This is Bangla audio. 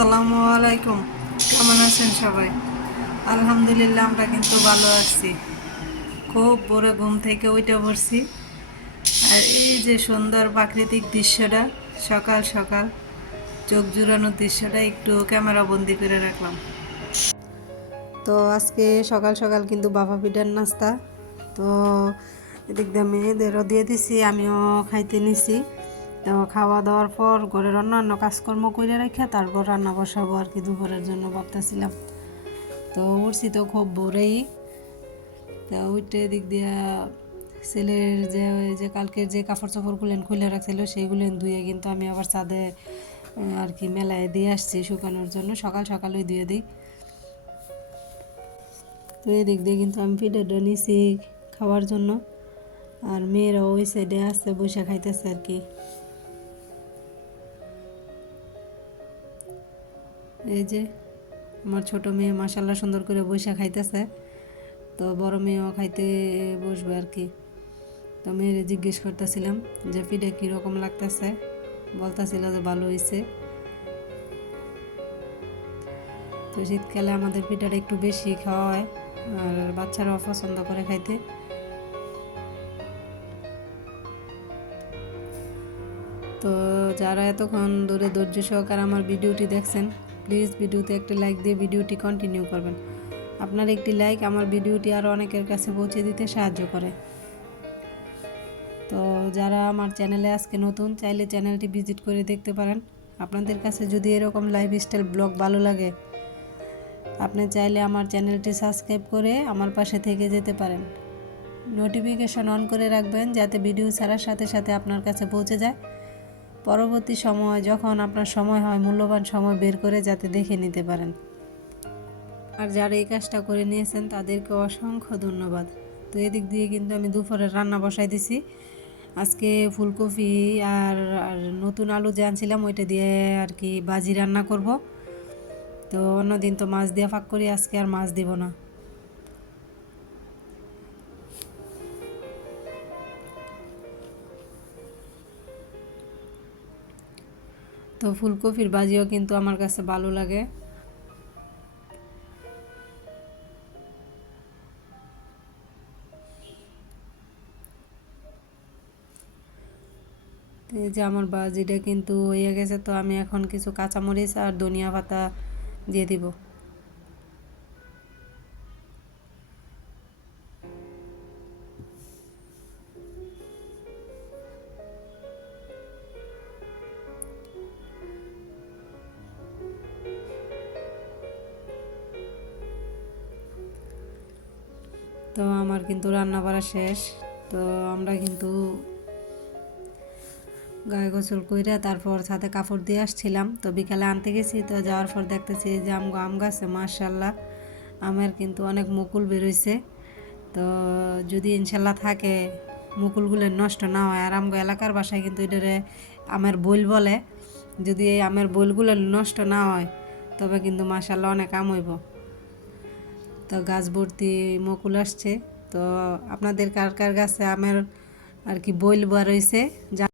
আসসালামু আলাইকুম। কেমন আছেন সবাই? আলহামদুলিল্লাহ, আমরা কিন্তু ভালো আছি। খুব ভোরে ঘুম থেকে উঠে পড়ছি, আর এই যে সুন্দর প্রাকৃতিক দৃশ্যটা, সকাল সকাল চোখ জুড়ানোর দৃশ্যটা একটু ক্যামেরা বন্দি করে রাখলাম। তো আজকে সকাল সকাল কিন্তু বাবা পিঠার নাস্তা। তো এদিক দিয়ে মেয়েদেরও দিয়ে দিছি, আমিও খাইতে নিছি। তো খাওয়া দাওয়ার পর ঘরের অন্যান্য কাজকর্ম করে রেখে তারপর রান্না বসাবো আর কি, দুপুরের জন্য ভাবতেছিলাম। তো উঠছি তো খুব ভোরেই। তো উঠে এদিক দিয়া ছেলের যে কালকের যে কাপড় চোপড়গুলো খুলে রাখছিল সেইগুলো ধুয়ে কিন্তু আমি আবার ছাদে আর কি মেলায় দিয়ে আসছি শুকানোর জন্য। সকাল সকাল ওই ধুয়ে দিই। তো এদিক দিয়ে কিন্তু আমি পিঠাটা নিছি খাওয়ার জন্য, আর মেয়েরা ওই সাইডে আসছে বসে খাইতেছে আর কি। এই যে আমার ছোট মেয়ে মাশাল্লাহ সুন্দর করে বসে খাইতেছে। তো বড় মেয়েও খাইতে বসবে আর কি। তো মেয়েরে জিজ্ঞেস করতেছিলাম যে পিঠা কীরকম লাগতেছে, বলতেছিল যে ভালো হয়েছে। তো শীতকালে আমাদের পিঠাটা একটু বেশি খাওয়া হয়, আর বাচ্চারাও পছন্দ করে খাইতে। তো যারা এতক্ষণ ধরে ধৈর্য সহকারে আমার ভিডিওটি দেখছেন, প্লিজ ভিডিওতে একটি লাইক দিয়ে ভিডিওটি কন্টিনিউ করবেন। আপনার একটি লাইক আমার ভিডিওটি আরও অনেকের কাছে পৌঁছে দিতে সাহায্য করে। তো যারা আমার চ্যানেলে আজকে নতুন, চাইলে চ্যানেলটি ভিজিট করে দেখতে পারেন। আপনাদের কাছে যদি এরকম লাইফস্টাইল ব্লগ ভালো লাগে, আপনি চাইলে আমার চ্যানেলটি সাবস্ক্রাইব করে আমার পাশে থেকে যেতে পারেন। নোটিফিকেশন অন করে রাখবেন যাতে ভিডিও ছাড়ার সাথে সাথে আপনার কাছে পৌঁছে যায়। পরবর্তী সময় যখন আপনার সময় হয়, মূল্যবান সময় বের করে যাতে দেখে নিতে পারেন। আর যারা এই কাজটা করে নিয়েছেন তাদেরকে অসংখ্য ধন্যবাদ। তো এদিক দিয়ে কিন্তু আমি দুপুরের রান্না বসাই দিছি। আজকে ফুলকপি আর নতুন আলু যে আনছিলাম ওইটা দিয়ে আর কি ভাজি রান্না করব। তো অন্যদিন তো মাছ দিয়ে ফাঁক করি, আজকে আর মাছ দিব না। তো ফুলকপির ভাজিও কিন্তু আমার কাছে ভালো লাগে। এই যে আমার ভাজিটা কিন্তু হয়ে গেছে। তো আমি এখন কিছু কাঁচামরিচ আর ধনিয়া পাতা দিয়ে দিব। তো আমার কিন্তু রান্না বাড়া শেষ। তো আমরা কিন্তু গায়ে গোসল কইরা তারপর ছাদে কাপড় দিয়ে আসছিলাম। তো বিকালে আনতে গেছি, তো যাওয়ার পর দেখতেছি যে আম গাছে মাশাল্লাহ আমের কিন্তু অনেক মুকুল বেরোইছে। তো যদি ইনশাল্লাহ থাকে, মুকুলগুলো নষ্ট না হয়, আর আমগো এলাকার বাসায় কিন্তু এটারে আমের বইল বলে, যদি এই আমের বইলগুলো নষ্ট না হয় তবে কিন্তু মাশাল্লাহ অনেক আম হইব। তো গাছ ভর্তি মুকুল আসছে। তো আপনাদের কার কার গাছে আমের আর কি বইল বার হয়েছে